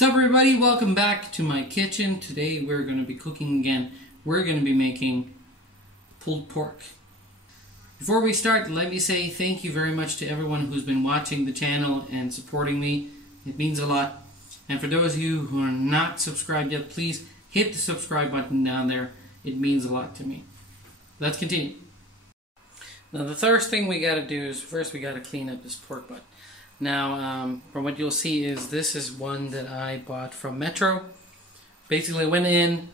What's up, everybody? Welcome back to my kitchen. Today we're going to be cooking again. We're going to be making pulled pork. Before we start, let me say thank you very much to everyone who's been watching the channel and supporting me. It means a lot. And for those of you who are not subscribed yet, please hit the subscribe button down there. It means a lot to me. Let's continue. Now the first thing we got to do is first we got to clean up this pork butt. Now, from what you'll see is this is one that I bought from Metro. Basically, I went in,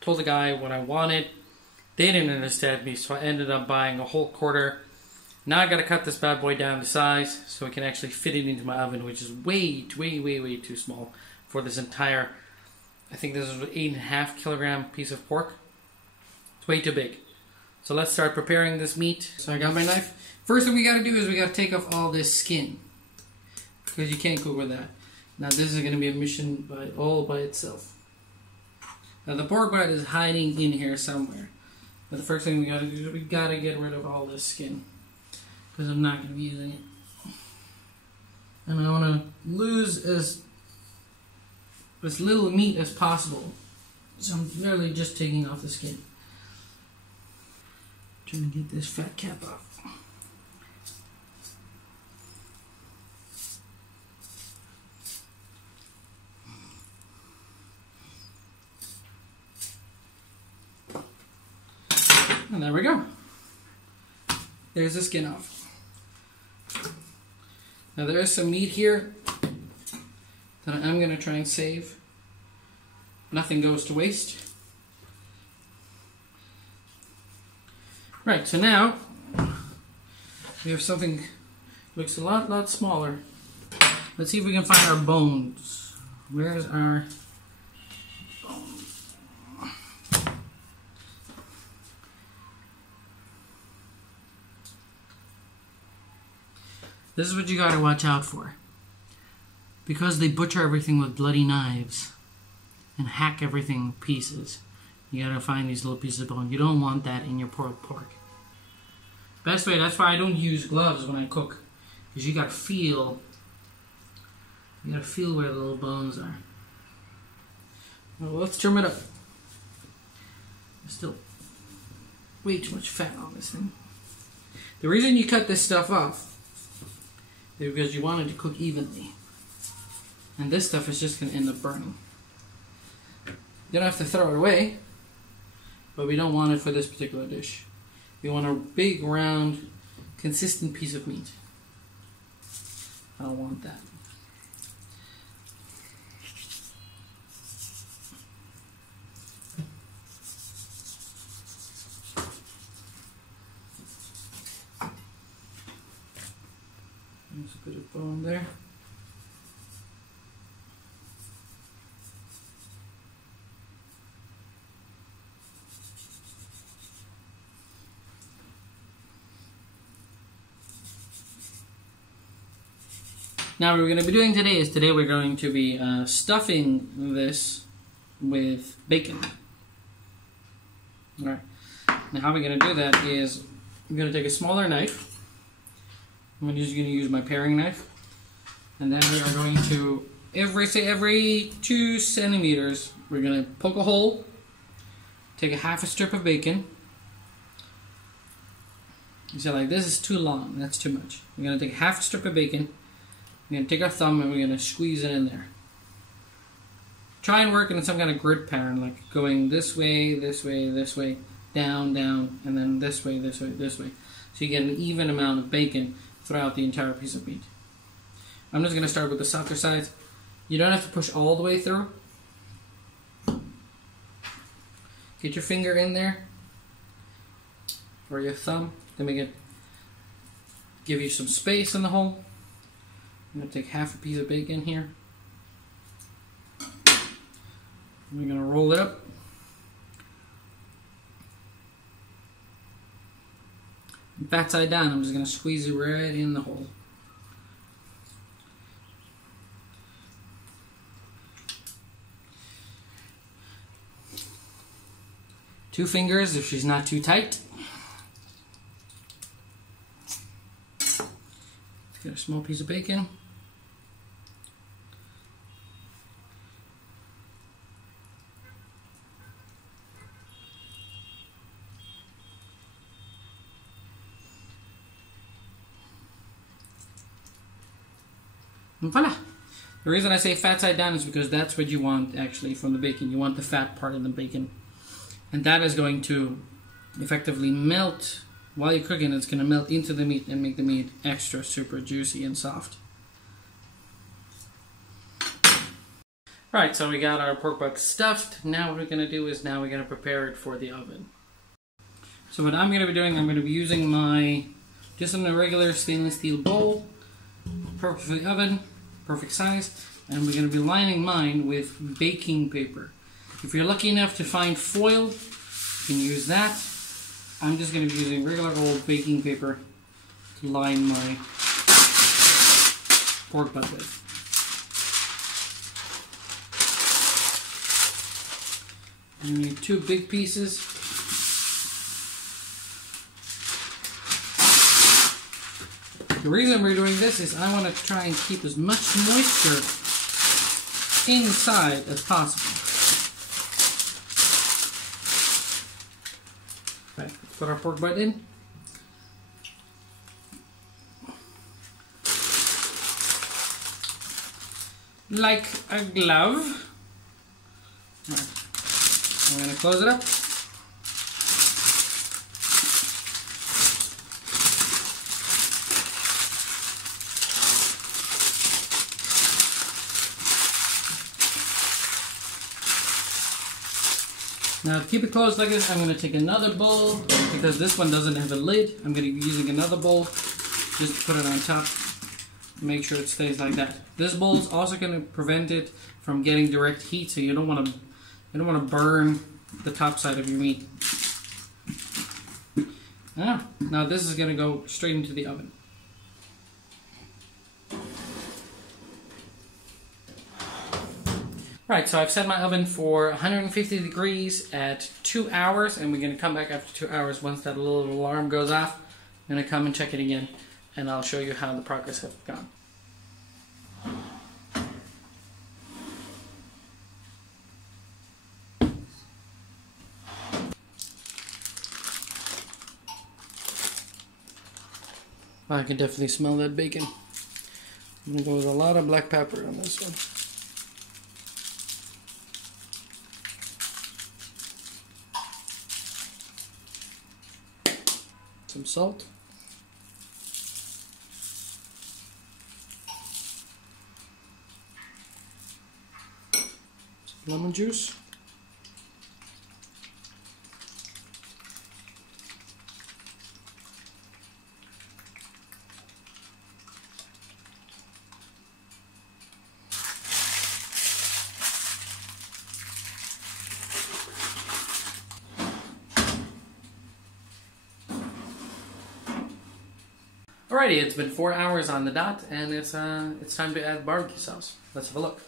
told the guy what I wanted. They didn't understand me, so I ended up buying a whole quarter. Now I got to cut this bad boy down to size so I can actually fit it into my oven, which is way too small for this entire. I think this is an 8.5 kilogram piece of pork. It's way too big. So let's start preparing this meat. So I got my knife. First thing we got to do is we got to take off all this skin, because you can't cook with that. Now this is going to be a mission all by itself. Now the pork butt is hiding in here somewhere. But the first thing we got to do is we got to get rid of all this skin, because I'm not going to be using it. And I want to lose as little meat as possible. So I'm literally just taking off the skin. Trying to get this fat cap off. And there we go. There's the skin off. Now there is some meat here that I'm going to try and save. Nothing goes to waste. Right, so now we have something that looks a lot smaller. Let's see if we can find our bones. Where's our bones? This is what you gotta watch out for. Because they butcher everything with bloody knives and hack everything to pieces, you gotta find these little pieces of bone. You don't want that in your pork. Best way, that's why I don't use gloves when I cook, because you gotta feel where the little bones are. Well, let's trim it up. There's still way too much fat on this thing. The reason you cut this stuff off is because you want it to cook evenly. And this stuff is just going to end up burning. You don't have to throw it away, but we don't want it for this particular dish. We want a big, round, consistent piece of meat. I don't want that. There's a bit of bone there. Now what we're going to be doing today is we're going to be stuffing this with bacon. Alright. Now how we're going to do that is I'm going to take a smaller knife. I'm just going to use my paring knife. And then we are going to, every 2 centimeters, we're going to poke a hole, take a half a strip of bacon. You say like, this is too long, that's too much. We're going to take half a strip of bacon. We're going to take our thumb and we're going to squeeze it in there. Try and work in some kind of grid pattern, like going this way, down, and then this way. So you get an even amount of bacon throughout the entire piece of meat. I'm just going to start with the softer sides. You don't have to push all the way through. Get your finger in there, or your thumb, to make it give you some space in the hole. I'm going to take half a piece of bacon here. We're going to roll it up. Fat side down, I'm just going to squeeze it right in the hole. Two fingers if she's not too tight. Get a small piece of bacon. And voila! The reason I say fat side down is because that's what you want actually from the bacon. You want the fat part in the bacon. And that is going to effectively melt while you're cooking. It's going to melt into the meat and make the meat extra super juicy and soft. Alright, so we got our pork butt stuffed. Now what we're going to do is now we're going to prepare it for the oven. So what I'm going to be doing, I'm going to be using my, just in a regular stainless steel bowl, perfect for the oven, perfect size, and we're going to be lining mine with baking paper. If you're lucky enough to find foil, you can use that. I'm just going to be using regular old baking paper to line my pork butt with. You need 2 big pieces. The reason we're doing this is I want to try and keep as much moisture inside as possible. Right, let's put our pork butt in. Like a glove. Right. I'm going to close it up. Now to keep it closed like this, I'm going to take another bowl, because this one doesn't have a lid. I'm going to be using another bowl just to put it on top. Make sure it stays like that. This bowl is also going to prevent it from getting direct heat, so you don't want to burn the top side of your meat. Now this is going to go straight into the oven. Right, so I've set my oven for 150 degrees at 2 hours, and we're going to come back after 2 hours. Once that little alarm goes off, I'm going to come and check it again, and I'll show you how the progress has gone. I can definitely smell that bacon. I'm going to go with a lot of black pepper on this one. Some salt. Some lemon juice. Alrighty, it's been 4 hours on the dot, and it's time to add barbecue sauce. Let's have a look.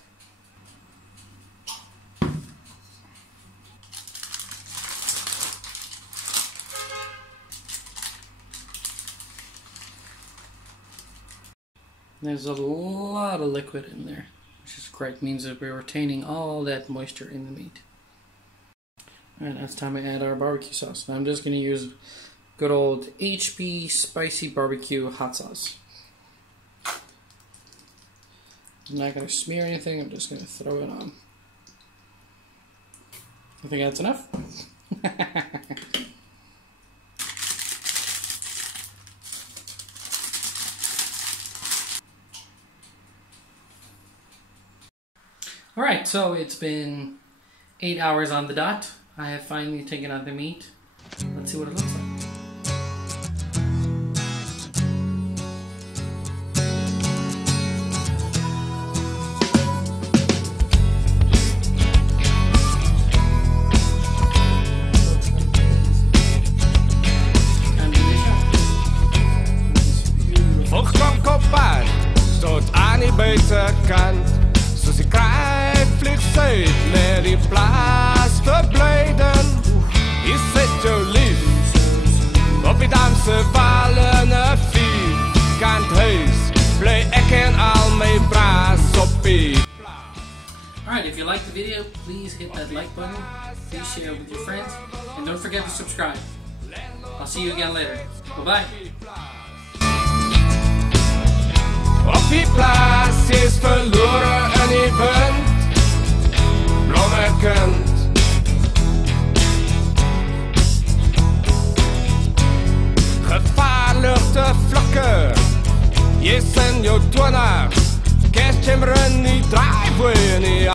There's a lot of liquid in there, which is great. It means that we're retaining all that moisture in the meat. Alright, now it's time to add our barbecue sauce. Now I'm just going to use good old HP spicy barbecue hot sauce. I'm not going to smear anything, I'm just going to throw it on. I think that's enough. Alright, so it's been 8 hours on the dot. I have finally taken out the meat. Let's see what it looks like. Beter kant, soos die kruipvlieg suid met die plaas verblyden. Jy sit jou lief op die damse wal in 'n vierkant huis, bly ek en al my braas op die. Alright, if you liked the video, please hit that like button, please share it with your friends, and don't forget to subscribe. I'll see you again later. Bye-bye. Op die plaats is verloren en je bent blommenkind. Gevaarlijke vlakken, je zijn jouw toenaar. Kerst je maar niet draaien.